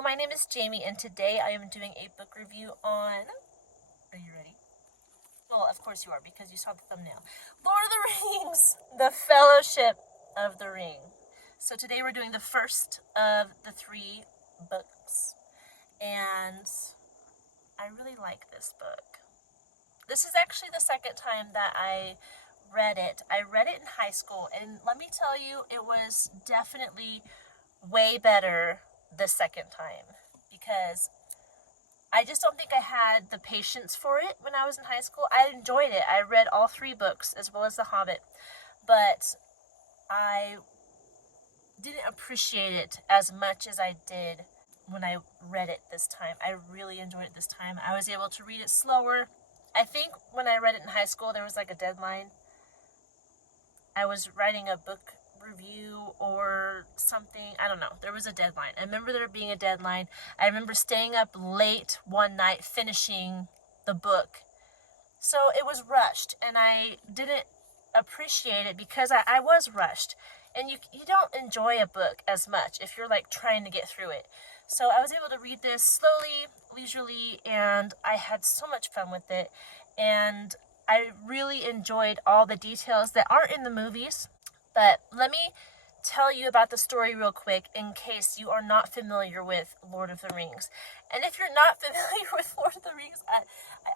Hello, my name is Jamie, and today I am doing a book review on... Are you ready? Well, of course you are, because you saw the thumbnail. Lord of the Rings, The Fellowship of the Ring. So today we're doing the first of the 3 books, and I really like this book. This is actually the second time that I read it. I read it in high school, and let me tell you, it was definitely way better the second time, because I just don't think I had the patience for it when I was in high school. I enjoyed it. I read all 3 books as well as The Hobbit, but I didn't appreciate it as much as I did when I read it this time. I really enjoyed it this time. I was able to read it slower. I think when I read it in high school, there was like a deadline. I was writing a book review or something. I don't know. There was a deadline. I remember there being a deadline. I remember staying up late one night finishing the book. So it was rushed, and I didn't appreciate it because I was rushed. And you don't enjoy a book as much if you're like trying to get through it. So I was able to read this slowly, leisurely, and I had so much fun with it. And I really enjoyed all the details that aren't in the movies. But let me tell you about the story real quick in case you are not familiar with Lord of the Rings. And if you're not familiar with Lord of the Rings, I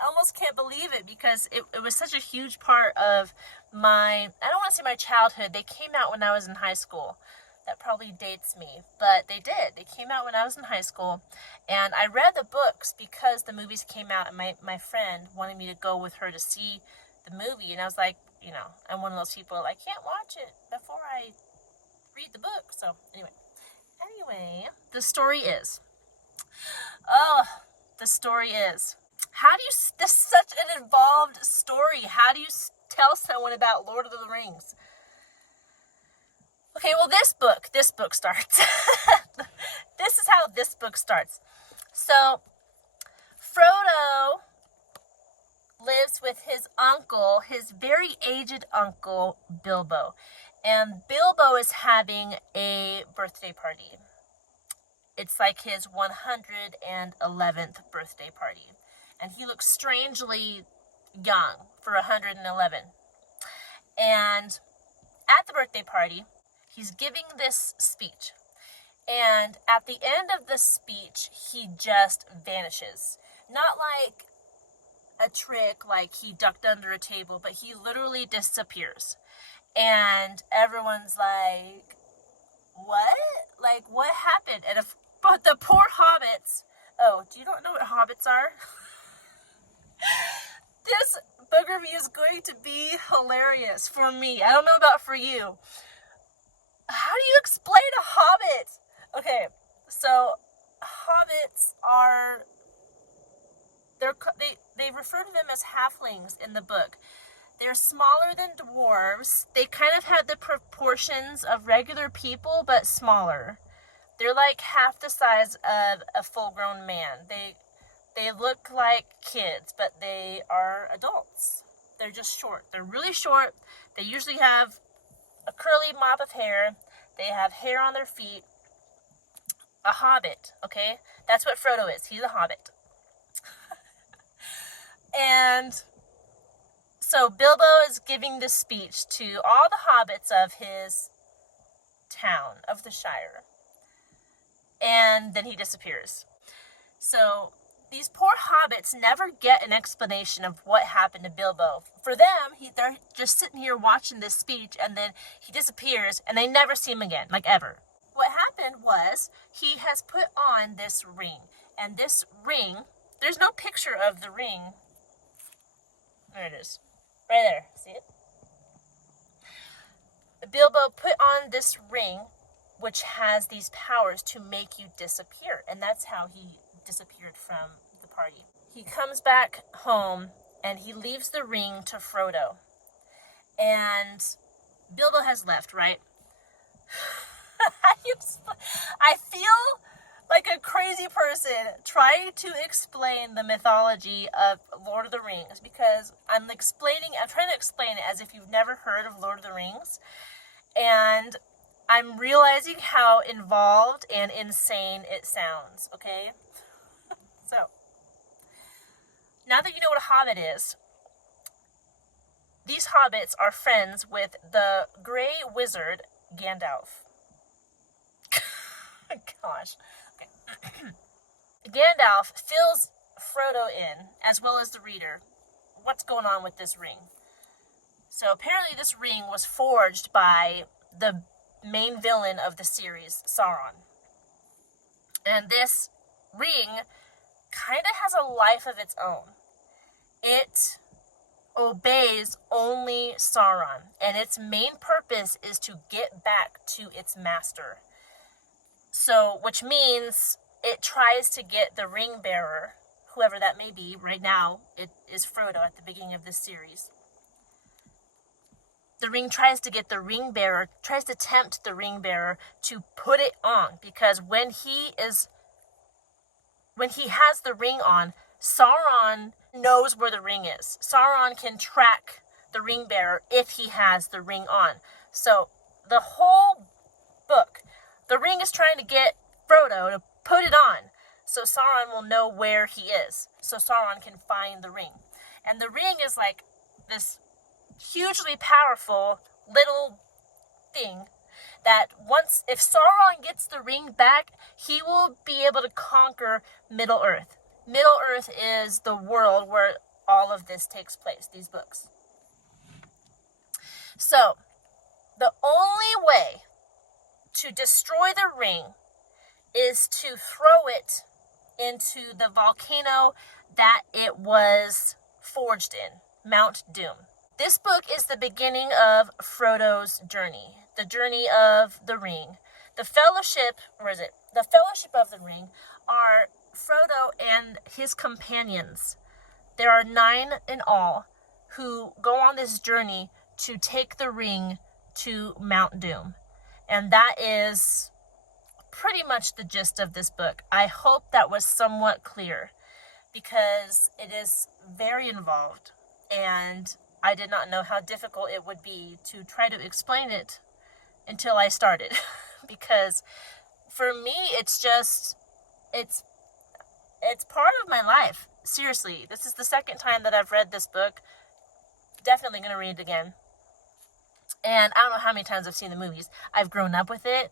almost can't believe it, because it was such a huge part of my, I don't want to say my childhood. They came out when I was in high school. That probably dates me, but they did. They came out when I was in high school, and I read the books because the movies came out, and my friend wanted me to go with her to see the movie, and I was like, you know, I'm one of those people, I can't watch it before I read the book. So anyway, the story is, how do you, this is such an involved story. How do you tell someone about Lord of the Rings? Okay, well, this book starts. This is how this book starts. So, Frodo lives with his uncle, his very aged uncle, Bilbo. And Bilbo is having a birthday party. It's like his 111th birthday party. And he looks strangely young for 111. And at the birthday party, he's giving this speech. And at the end of the speech, he just vanishes. Not like a trick, like he ducked under a table, but he literally disappears. And everyone's like, what? Like, what happened? But the poor hobbits, do you not know what hobbits are? This book review is going to be hilarious for me. I don't know about for you. How do you explain a hobbit? Okay, so hobbits are, they refer to them as halflings in the book. They're smaller than dwarves. They kind of have the proportions of regular people, but smaller. They're like half the size of a full-grown man. They look like kids, but they are adults. They're just short. They're really short. They usually have a curly mop of hair. They have hair on their feet. A hobbit, okay? That's what Frodo is. He's a hobbit. And so Bilbo is giving this speech to all the hobbits of his town, of the Shire. And then he disappears. So these poor hobbits never get an explanation of what happened to Bilbo. For them, they're just sitting here watching this speech, and then he disappears, and they never see him again, like ever. What happened was, he has put on this ring. And this ring, there's no picture of the ring. There it is. Right there. See it? Bilbo put on this ring, which has these powers to make you disappear. And that's how he disappeared from the party. He comes back home, and he leaves the ring to Frodo. And Bilbo has left, right? I feel like a crazy person trying to explain the mythology of Lord of the Rings, because I'm trying to explain it as if you've never heard of Lord of the Rings. And I'm realizing how involved and insane it sounds, okay? So, now that you know what a hobbit is, these hobbits are friends with the Grey Wizard Gandalf. Gosh. Okay. Gandalf fills Frodo in, as well as the reader, what's going on with this ring. So apparently this ring was forged by the main villain of the series, Sauron. And this ring kind of has a life of its own. It obeys only Sauron, and its main purpose is to get back to its master. So, which means it tries to get the ring bearer, whoever that may be. Right now, it is Frodo at the beginning of this series. The ring tries to get the ring bearer, tries to tempt the ring bearer to put it on, because when he has the ring on, Sauron knows where the ring is. Sauron can track the ring bearer if he has the ring on. So the whole book, the ring is trying to get Frodo to put it on, so Sauron will know where he is, so Sauron can find the ring. And the ring is like this hugely powerful little thing that once, if Sauron gets the ring back, he will be able to conquer Middle-earth. Middle-earth is the world where all of this takes place, these books. So, the only way to destroy the ring is to throw it into the volcano that it was forged in, Mount Doom. This book is the beginning of Frodo's journey, the journey of the ring. The Fellowship of the Ring are Frodo and his companions. There are 9 in all who go on this journey to take the ring to Mount Doom. And that is pretty much the gist of this book. I hope that was somewhat clear, because it is very involved, and I did not know how difficult it would be to try to explain it until I started. Because for me, it's part of my life. Seriously, this is the second time that I've read this book. Definitely going to read it again. And I don't know how many times I've seen the movies. I've grown up with it.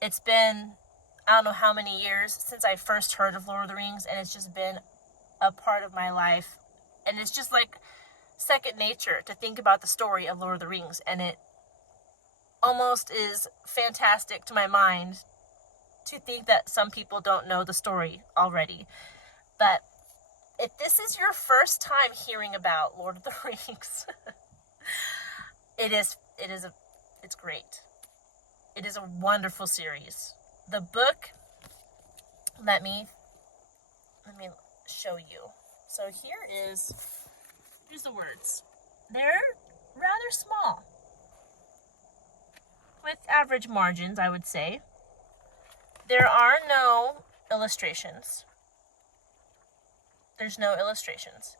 It's been, I don't know how many years since I first heard of Lord of the Rings, and it's just been a part of my life. And it's just like second nature to think about the story of Lord of the Rings, and it almost is fantastic to my mind to think that some people don't know the story already. But if this is your first time hearing about Lord of the Rings, it's great. It is a wonderful series. The book, let me show you. So here's the words. They're rather small, with average margins, I would say. There are no illustrations. There's no illustrations.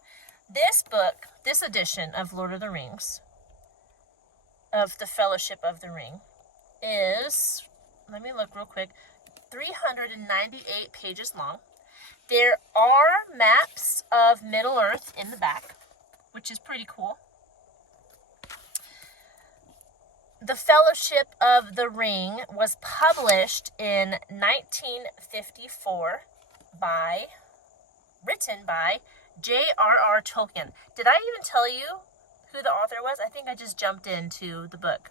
This book, this edition of Lord of the Rings, of the Fellowship of the Ring, is, let me look real quick, 398 pages long. There are maps of Middle-earth in the back, which is pretty cool. The Fellowship of the Ring was published in 1954 written by J.R.R. Tolkien. Did I even tell you who the author was? I think I just jumped into the book.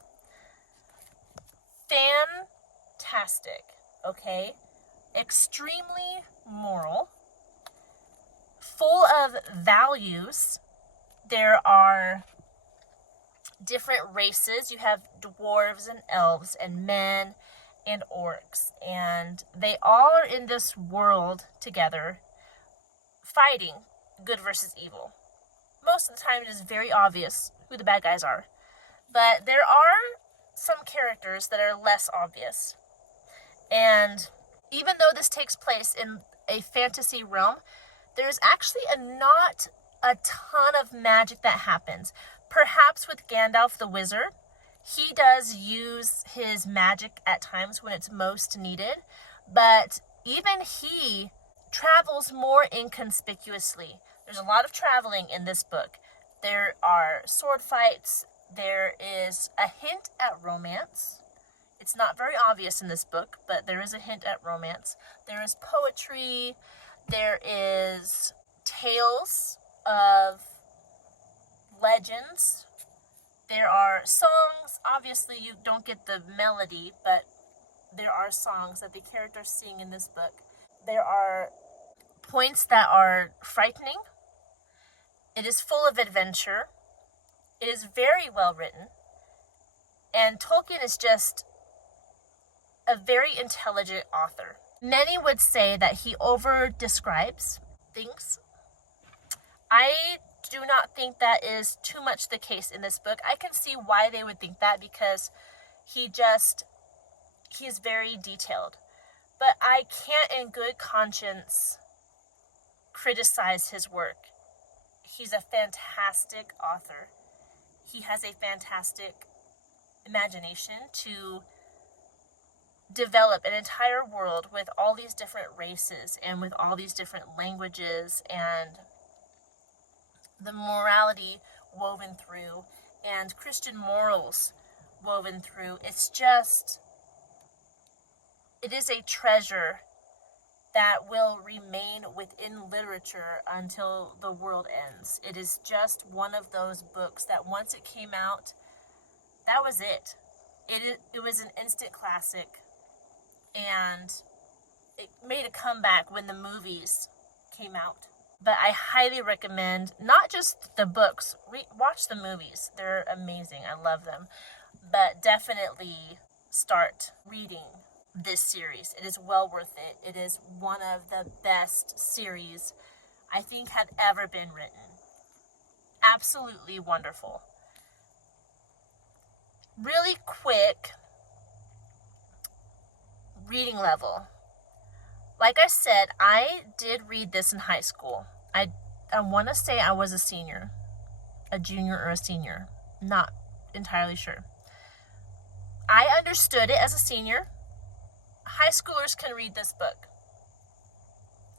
Fantastic, okay? Extremely moral, full of values. There are different races. You have dwarves and elves and men and orcs, and they all are in this world together fighting good versus evil. Most of the time it is very obvious who the bad guys are, but there are some characters that are less obvious. And even though this takes place in a fantasy realm, there's actually not a ton of magic that happens. Perhaps with Gandalf the Wizard, He does use his magic at times when it's most needed, but even he travels more inconspicuously. There's a lot of traveling in this book. There are sword fights. There is a hint at romance. It's not very obvious in this book, but there is a hint at romance. There is poetry. There is tales of legends. There are songs. Obviously, you don't get the melody, but there are songs that the characters sing in this book. There are points that are frightening. It is full of adventure. It is very well written. And Tolkien is just a very intelligent author. Many would say that he over-describes things. I do not think that is too much the case in this book. I can see why they would think that, because he's very detailed. But I can't in good conscience criticize his work. He's a fantastic author. He has a fantastic imagination to develop an entire world with all these different races and with all these different languages and the morality woven through and Christian morals woven through. It is a treasure that will remain within literature until the world ends. It is just one of those books that once it came out, that was it. It was an instant classic, and it made a comeback when the movies came out. But I highly recommend not just the books, watch the movies. They're amazing. I love them. But definitely start reading this series. It is well worth it. It is one of the best series I think had ever been written. Absolutely wonderful. Really quick reading level. Like I said, I did read this in high school. I want to say I was a senior, a junior or a senior. Not entirely sure. I understood it as a senior. High schoolers can read this book.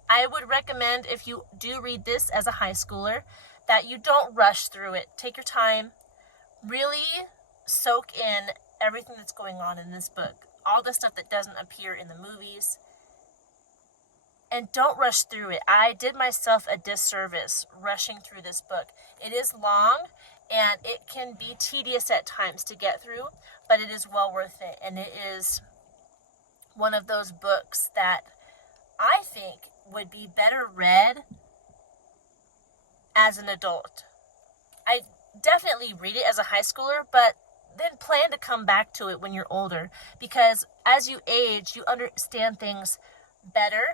I would recommend, if you do read this as a high schooler, that you don't rush through it. Take your time. Really soak in everything that's going on in this book. All the stuff that doesn't appear in the movies. And don't rush through it. I did myself a disservice rushing through this book. It is long, and it can be tedious at times to get through, but it is well worth it. And it is one of those books that I think would be better read as an adult. I definitely read it as a high schooler, but then plan to come back to it when you're older, because as you age, you understand things better,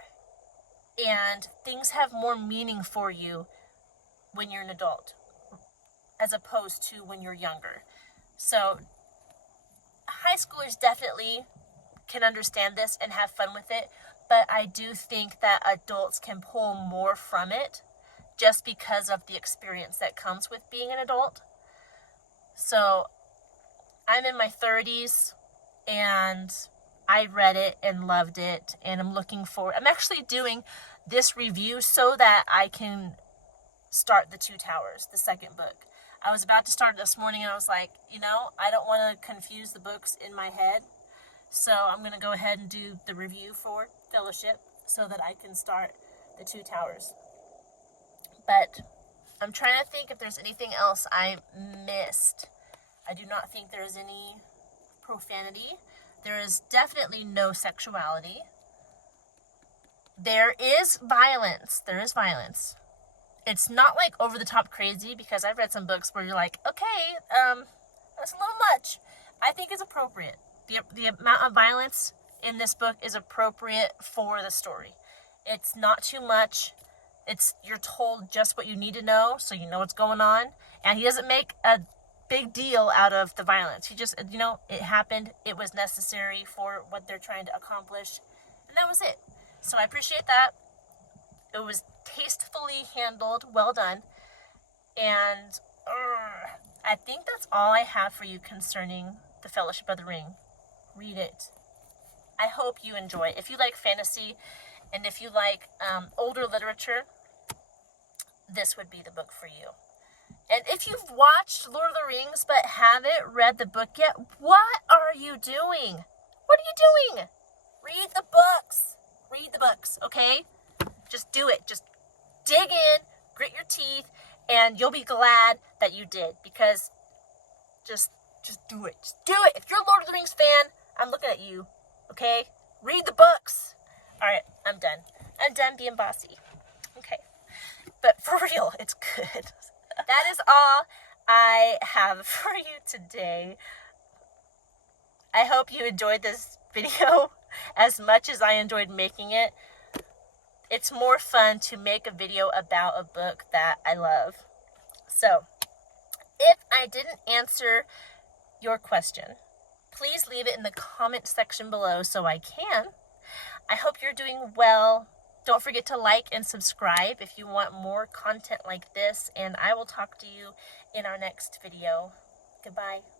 and things have more meaning for you when you're an adult, as opposed to when you're younger. So, high schoolers definitely can understand this and have fun with it, but I do think that adults can pull more from it just because of the experience that comes with being an adult. So, I'm in my 30s, and I read it and loved it, and I'm actually doing this review so that I can start The Two Towers, the second book. I was about to start it this morning, and I was like, I don't want to confuse the books in my head, so I'm going to go ahead and do the review for Fellowship so that I can start The Two Towers. But I'm trying to think if there's anything else I missed. I do not think there's any profanity. There is definitely no sexuality. There is violence. It's not like over the top crazy, because I've read some books where you're like, okay, that's a little much. I think it's appropriate. The amount of violence in this book is appropriate for the story. It's not too much. You're told just what you need to know, so you know what's going on. And he doesn't make a big deal out of the violence. He just, it happened. It was necessary for what they're trying to accomplish. And that was it. So I appreciate that. It was tastefully handled, well done. And I think that's all I have for you concerning the Fellowship of the Ring. Read it. I hope you enjoy it. If you like fantasy and if you like older literature, this would be the book for you. And if you've watched Lord of the Rings but haven't read the book yet, what are you doing? What are you doing? Read the books. Read the books, okay? Just do it. Just dig in, grit your teeth, and you'll be glad that you did, because just do it. Just do it. If you're a Lord of the Rings fan, I'm looking at you, okay? Read the books. All right, I'm done. I'm done being bossy. Okay. But for real, it's good. That is all I have for you today. I hope you enjoyed this video as much as I enjoyed making it. It's more fun to make a video about a book that I love. So, if I didn't answer your question, please leave it in the comment section below so I can. I hope you're doing well. Don't forget to like and subscribe if you want more content like this, and I will talk to you in our next video. Goodbye.